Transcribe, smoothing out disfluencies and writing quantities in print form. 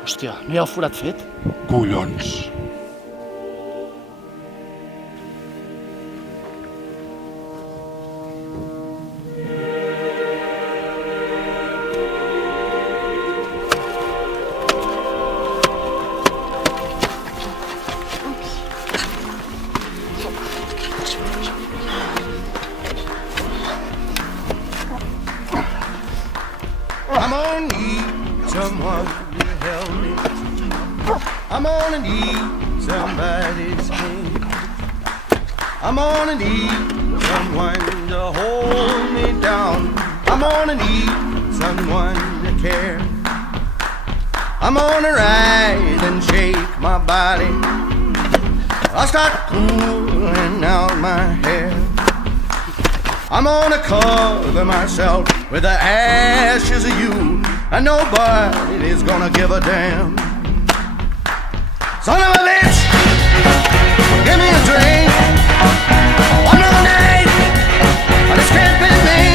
Hòstia, no hi ha el forat fet? Collons. I'm gonna need someone to help me. I'm gonna need somebody's hand. I'm gonna need someone to hold me down. I'm gonna need someone to care. I'm gonna ride and shake my body. I'll start pulling out my hair. I'm gonna cover myself with the ashes of you, and nobody's gonna give a damn. Son of a bitch, give me a drink. One more night, but it's can't be me.